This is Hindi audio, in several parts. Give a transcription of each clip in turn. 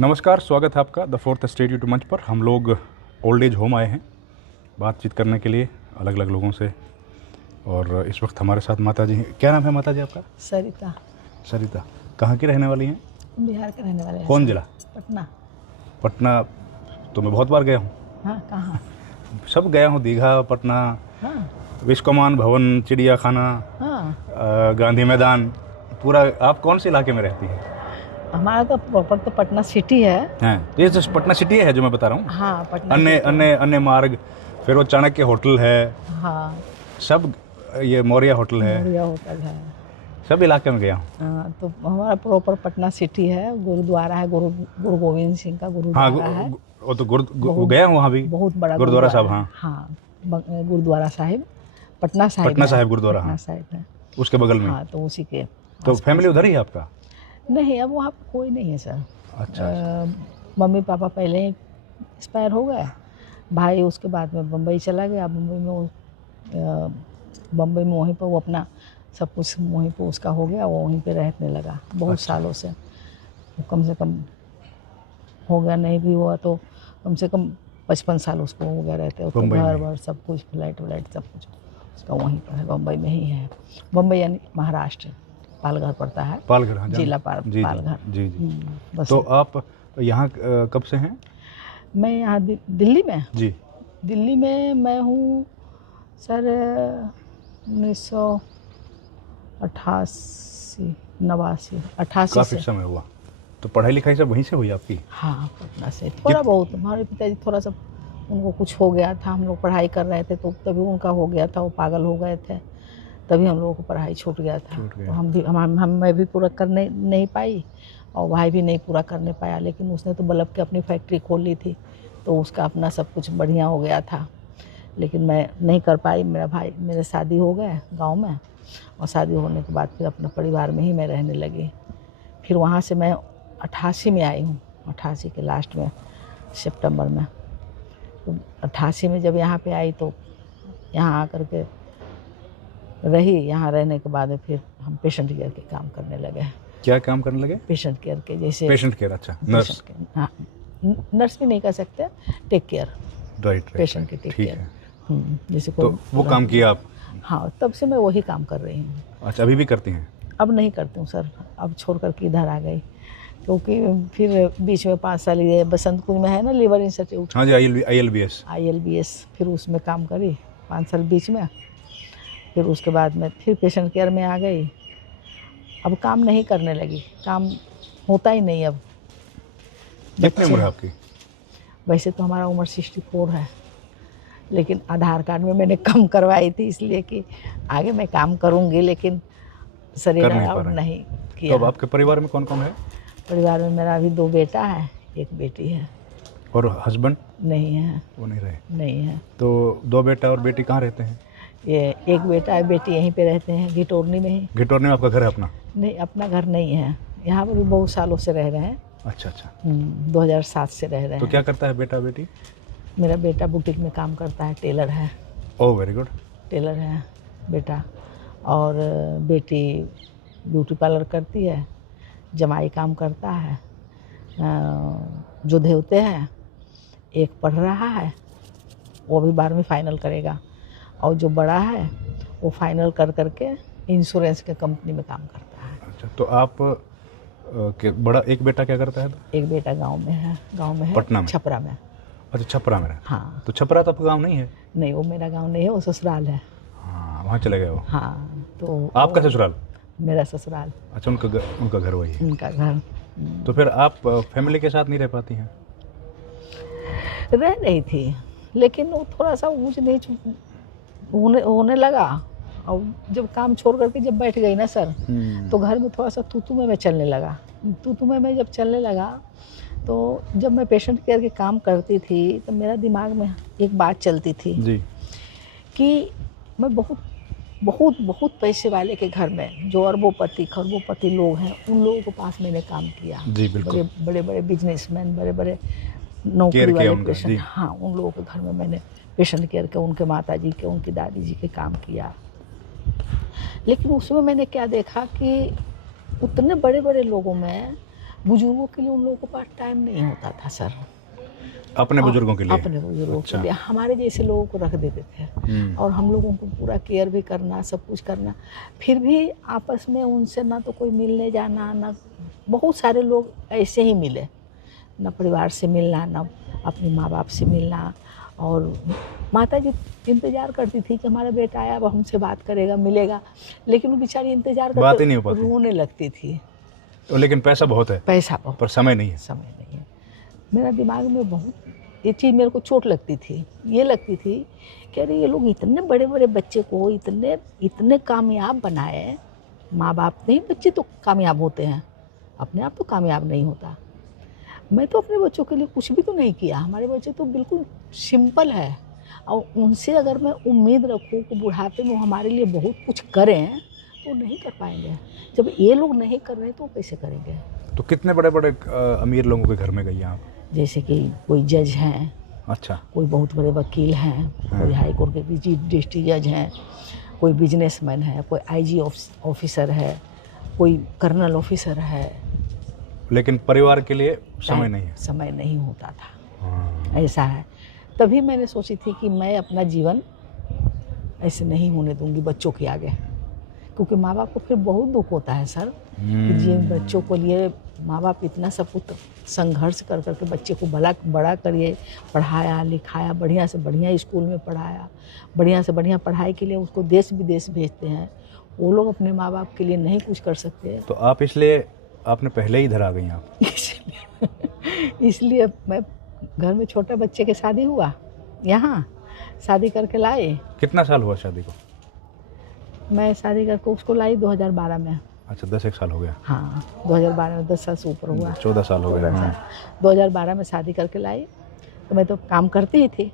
नमस्कार, स्वागत है आपका द फोर्थ स्टेट यूट्यूब मंच पर। हम लोग ओल्ड एज होम आए हैं बातचीत करने के लिए अलग अलग लोगों से। और इस वक्त हमारे साथ माता जी हैं। क्या नाम है माता जी आपका? सरिता। सरिता। कहाँ की रहने वाली हैं? बिहार के रहने वाले हैं। कौन जिला? पटना। पटना। तो मैं बहुत बार गया हूँ। हाँ, कहाँ? सब गया हूँ, दीघा, पटना, हाँ विश्वकमान भवन, चिड़िया खाना, हाँ। गांधी मैदान, पूरा। आप कौन से इलाके में रहती हैं? हमारा तो प्रॉपर तो पटना सिटी है। हैं, ये जो पटना सिटी है जो मैं बता रहा हूँ। हाँ, पटना अन्य सिटी अन्य अन्य मार्ग, फिर वो चाणक्य होटल है, हाँ, सब, ये मौर्य होटल है, मौर्य होटल है। सब इलाके में गया हूँ। हाँ, तो हमारा प्रॉपर पटना सिटी है। गुरुद्वारा है, गुरु गोविंद सिंह का हाँ, गुरुद्वारा है। वो तो वो गया हूँ वहाँ भी। बहुत बड़ा गुरुद्वारा साहब। हाँ हाँ, गुरुद्वारा साहिब, पटना साहिब पटना है। साहिब गुरुद्वारा, पटना हाँ, साहिब है। उसके बगल में। हाँ, तो उसी के तो आसपास फैमिली उधर है। ही है आपका? नहीं, अब वहाँ पे कोई नहीं है सर। अच्छा। मम्मी पापा पहले ही एक्सपायर हो गए। भाई उसके बाद में बम्बई चला गया। बम्बई में वहीं पर वो अपना सब कुछ वहीं पर उसका हो गया। वो वहीं पे रहने लगा बहुत अच्छा। सालों से। कम से कम हो गया, नहीं भी हुआ तो कम से कम 55 साल उसको हो गया रहते। तो बम्बई घर में? वर सब कुछ, फ्लैट व्लैट सब कुछ उसका वहीं पर है, बम्बई में ही है। बम्बई यानी महाराष्ट्र, पालघर पड़ता है। पालघर, हाँ, जिला जी पालघर। जी जी। बस। तो आप यहाँ कब से हैं? मैं यहाँ दिल्ली में। जी। दिल्ली में मैं हूँ सर 1988 काफ़ी से। समय हुआ। तो पढ़ाई लिखाई सब वहीं से हुई आपकी? हाँ, पटना से थोड़ा बहुत। हमारे पिताजी थोड़ा सा, उनको कुछ हो गया था। हम लोग पढ़ाई कर रहे थे तो तभी उनका हो गया था, वो पागल हो गए थे, तभी हम लोगों को पढ़ाई छूट गया था। तो मैं भी पूरा करने नहीं पाई और भाई भी नहीं पूरा करने पाया। लेकिन उसने तो बल्ब की अपनी फैक्ट्री खोल ली थी, तो उसका अपना सब कुछ बढ़िया हो गया था। लेकिन मैं नहीं कर पाई। मेरे शादी हो गए गांव में, और शादी होने के बाद फिर अपने परिवार में ही मैं रहने लगी। फिर वहाँ से मैं 88 में आई हूँ, 88 के लास्ट में, सितंबर में। तो 88 में जब यहाँ पे आई तो यहाँ आकर के रही। यहाँ रहने के बाद फिर हम पेशेंट केयर के काम करने लगे। क्या काम करने लगे? पेशेंट केयर के, जैसे पेशेंट केयर। अच्छा, नर्स। हाँ, नर्स भी नहीं कह सकते, टेक केयर। राइट, पेशेंट के टेक ठीक केयर। है। जैसे तो वो काम किया आप? हाँ, तब से मैं वही काम कर रही हूँ। अच्छा, अभी भी करती हैं? अब नहीं करती हूँ सर, अब छोड़ कर के इधर आ गई। क्योंकि फिर बीच में 5 साल ये बसंत कुंज में है ना लिवर इंस्टीट्यूट। हाँ जी, ILBS। फिर उसमें काम करी 5 साल बीच में। फिर उसके बाद में फिर पेशेंट केयर में आ गई। अब काम नहीं करने लगी, काम होता ही नहीं अब। कितनी उम्र है आपकी? वैसे तो हमारा उम्र 64 है, लेकिन आधार कार्ड में मैंने कम करवाई थी, इसलिए कि आगे मैं काम करूंगी, लेकिन शरीर अब नहीं किया। तो अब आपके परिवार में कौन कौन है? परिवार में मेरा अभी 2 बेटा है, 1 बेटी है। और हस्बैंड? नहीं है। वो नहीं रहे? नहीं है। तो 2 बेटा और बेटी कहाँ रहते हैं? ये 1 बेटा है, बेटी यहीं पे रहते हैं, घिटोरनी में ही। घिटोरनी में आपका घर है अपना? नहीं, अपना घर नहीं है। यहाँ पर भी बहुत सालों से रह रहे हैं। अच्छा अच्छा। 2007 से रह रहे हैं। तो क्या करता है बेटा बेटी? मेरा बेटा बुटीक में काम करता है, टेलर है। ओह, वेरी गुड। टेलर है बेटा। और बेटी ब्यूटी पार्लर करती है। जमाई काम करता है। जो देवते हैं, एक पढ़ रहा है, वो भी 12वीं फाइनल करेगा। और जो बड़ा है वो फाइनल कर करके इंश्योरेंस के कंपनी में काम करता है। अच्छा, तो आप के बड़ा एक बेटा क्या करता है? एक बेटा गांव में है, पटना में? छपरा में। अच्छा, छपरा में? हाँ। तो छपरा तो आपका गाँव नहीं है? नहीं, वो मेरा गांव नहीं है, वो ससुराल है। हाँ, वहाँ चले गए वो? हाँ। तो आपका ससुराल? मेरा ससुराल। अच्छा, उनका घर वही है? उनका घर। तो फिर आप फैमिली के साथ नहीं रह पाती हैं? रह रही थी, लेकिन वो थोड़ा सा ऊंच नीच होने लगा। और जब काम छोड़ करके जब बैठ गई ना सर, तो घर में थोड़ा सा तू में चलने लगा। तू में जब चलने लगा, तो जब मैं पेशेंट केयर के काम करती थी तो मेरा दिमाग में एक बात चलती थी जी, कि मैं बहुत बहुत बहुत पैसे वाले के घर में, जो अरबोपति खरबोपति लोग हैं, उन लोगों के पास मैंने काम किया। जी, बिल्कुल। बड़े बड़े बिजनेसमैन, बड़े बड़े नौकरी वाले पेशेंट, हाँ, उन लोगों के घर में मैंने पेशेंट केयर के, उनके माता जी के, उनकी दादी जी के काम किया। लेकिन उसमें मैंने क्या देखा कि उतने बड़े बड़े लोगों में बुजुर्गों के लिए उन लोगों के पास टाइम नहीं होता था सर। अपने बुजुर्गों के लिए? अपने बुजुर्गों के लिए हमारे जैसे लोगों को रख देते थे और हम लोगों को पूरा केयर भी करना, सब कुछ करना। फिर भी आपस में उनसे ना तो कोई मिलने जाना, ना बहुत सारे लोग ऐसे ही मिले, ना परिवार से मिलना, ना अपने माँ बाप से मिलना। और माता जी इंतज़ार करती थी कि हमारा बेटा आया, अब हमसे बात करेगा, मिलेगा, लेकिन वो बेचारी इंतज़ार बात ही नहीं हो करके पाती। रोने लगती थी। तो लेकिन पैसा बहुत है, पैसा बहुत, पर समय नहीं है। समय नहीं है। मेरा दिमाग में बहुत ये चीज़ मेरे को चोट लगती थी। ये लगती थी कि अरे ये लोग इतने बड़े बड़े बच्चे को इतने इतने कामयाब बनाए। माँ बाप नहीं, बच्चे तो कामयाब होते हैं, अपने आप तो कामयाब नहीं होता। मैं तो अपने बच्चों के लिए कुछ भी तो नहीं किया। हमारे बच्चे तो बिल्कुल सिंपल है और उनसे अगर मैं उम्मीद रखूँ कि बुढ़ापे में वो हमारे लिए बहुत कुछ करें तो नहीं कर पाएंगे। जब ये लोग नहीं कर रहे तो कैसे करेंगे? तो कितने बड़े बड़े अमीर लोगों के घर में गई आप? जैसे कि कोई जज हैं, अच्छा। कोई बहुत बड़े वकील हैं, कोई हाई कोर्ट के चीफ डिस्ट्रिक्ट जज हैं, कोई बिजनेसमैन है, कोई आईजी ऑफिसर है, कोई कर्नल ऑफिसर है। लेकिन परिवार के लिए समय नहीं है। समय नहीं होता था। हाँ। ऐसा है। तभी मैंने सोची थी कि मैं अपना जीवन ऐसे नहीं होने दूंगी बच्चों के आगे, क्योंकि माँ बाप को फिर बहुत दुख होता है सर कि जिन बच्चों को लिए माँ बाप इतना सब कुछ संघर्ष कर करके बच्चे को बड़ा करिए, पढ़ाया लिखाया, बढ़िया से बढ़िया स्कूल में पढ़ाया, बढ़िया से बढ़िया पढ़ाई के लिए उसको देश विदेश भेजते हैं, वो लोग अपने माँ बाप के लिए नहीं कुछ कर सकते। तो आप इसलिए आपने पहले ही इधर आ गई आप? इसलिए मैं घर में छोटे बच्चे के शादी हुआ, यहाँ शादी करके लाए। कितना साल हुआ शादी को? मैं शादी करके उसको लाई 2012 में। अच्छा, 10 साल हो गया। हाँ, 2012 में 10 साल से ऊपर हुआ। 14 साल हो गए। 2012 में शादी करके लाई तो मैं तो काम करती ही थी।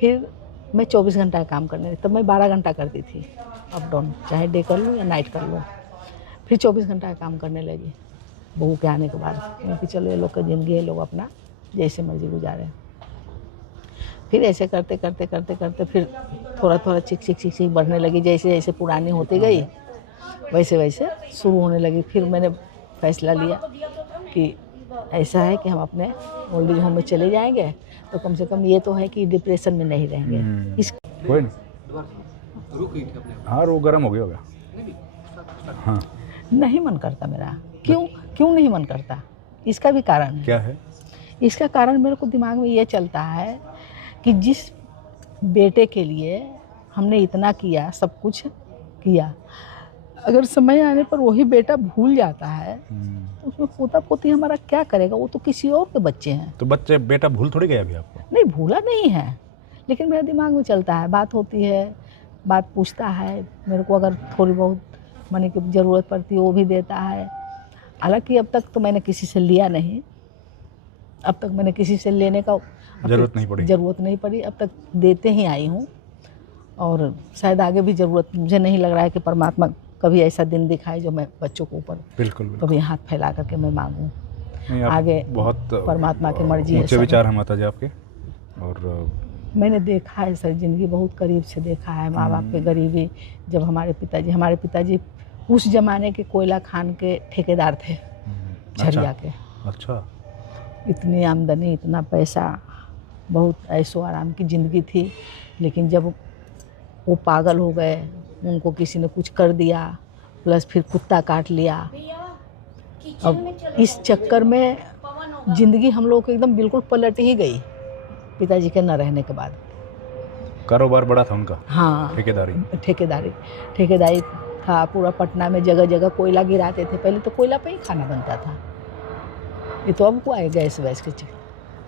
फिर मैं 24 घंटा का काम करने लगी, तब मैं 12 घंटा करती थी अप डाउन, चाहे डे कर लूँ या नाइट कर लूँ। फिर 24 घंटा का काम करने लगी बहू के आने के बाद, क्योंकि चलो ये लोग की ज़िंदगी है, लोग अपना जैसे मर्जी गुजारे। फिर ऐसे करते करते करते करते फिर थोड़ा थोड़ा चिक बढ़ने लगी। जैसे जैसे पुरानी होती गई वैसे वैसे शुरू होने लगी। फिर मैंने फैसला लिया कि ऐसा है कि हम अपने ओल्ड एज होम में चले जाएंगे तो कम से कम ये तो है कि डिप्रेशन में नहीं रहेंगे। इस कोई नहीं, हाँ वो गर्म हो गया होगा। हाँ, नहीं मन करता मेरा। क्यों नहीं मन करता? इसका भी कारण है। क्या है? इसका कारण मेरे को दिमाग में ये चलता है कि जिस बेटे के लिए हमने इतना किया, सब कुछ किया, अगर समय आने पर वही बेटा भूल जाता है तो उसमें पोता पोती हमारा क्या करेगा? वो तो किसी और के बच्चे हैं। तो बेटा भूल थोड़ी गया अभी आपको? नहीं, भूला नहीं है, लेकिन मेरे दिमाग में चलता है, बात होती है, बात पूछता है मेरे को, अगर थोड़ी बहुत मनी की ज़रूरत पड़ती है वो भी देता है। हालांकि अब तक तो मैंने किसी से लिया नहीं, अब तक मैंने किसी से लेने का ज़रूरत नहीं पड़ी, अब तक देते ही आई हूँ। और शायद आगे भी ज़रूरत मुझे नहीं लग रहा है कि परमात्मा कभी ऐसा दिन दिखाए जो मैं बच्चों के ऊपर बिल्कुल कभी हाथ फैला करके मैं मांगूँ। आगे बहुत परमात्मा की मर्जी है। ऊंचे विचार हैं माता जी आपके। और मैंने देखा है सर, ज़िंदगी बहुत करीब से देखा है, माँ बाप की गरीबी। जब हमारे पिताजी उस ज़माने के कोयला खान के ठेकेदार थे, झरिया के। अच्छा। इतनी आमदनी, इतना पैसा, बहुत ऐशो आराम की ज़िंदगी थी। लेकिन जब वो पागल हो गए, उनको किसी ने कुछ कर दिया, प्लस फिर कुत्ता काट लिया। अब इस चक्कर में ज़िंदगी हम लोग को एकदम बिल्कुल पलट ही गई पिताजी के न रहने के बाद। कारोबार बड़ा था उनका। हाँ, ठेकेदारी था पूरा। पटना में जगह जगह कोयला गिराते थे, पहले तो कोयला पे ही खाना बनता था, ये तो अब हुआ है गैस वैस के चक्कर।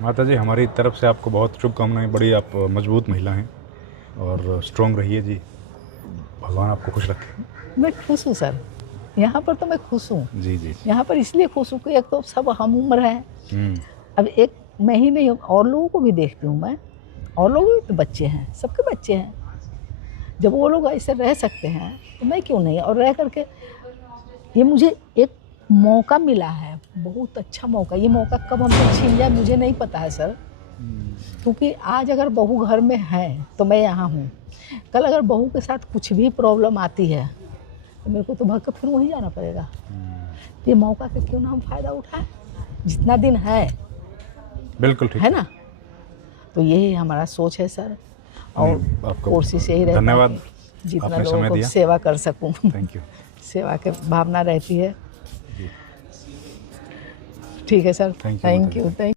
माता जी हमारी तरफ से आपको बहुत शुभकामनाएं। बड़ी आप मजबूत महिला हैं और स्ट्रॉन्ग रहिए जी, भगवान आपको खुश रखे। मैं खुश हूँ सर, यहाँ पर तो मैं खुश हूँ जी जी। यहाँ पर इसलिए खुश हूँ कि एक तो सब हम उम्र हैं। अब एक मैं ही नहीं हूँ, और लोगों को भी देखती हूँ मैं, और लोग भी तो बच्चे हैं, सबके बच्चे हैं। जब वो लोग ऐसे रह सकते हैं तो मैं क्यों नहीं? और रह करके ये मुझे एक मौका मिला है, बहुत अच्छा मौका। ये मौका कब हमसे छीन जाए मुझे नहीं पता है सर, क्योंकि आज अगर बहू घर में है तो मैं यहाँ हूँ, कल अगर बहू के साथ कुछ भी प्रॉब्लम आती है तो मेरे को तो भाग कर फिर वहीं जाना पड़ेगा। तो ये मौका का क्यों ना हम फ़ायदा उठाएं। जितना दिन है, बिल्कुल ठीक है ना, तो यही हमारा सोच है सर। और आपको कोशिश यही रहती है धन्यवाद, कि जितना आपने लोगों समय को दिया। सेवा कर सकूं। Thank you. सेवा की भावना रहती है। जी। ठीक है सर, Thank you, थैंक माता जी। You, thank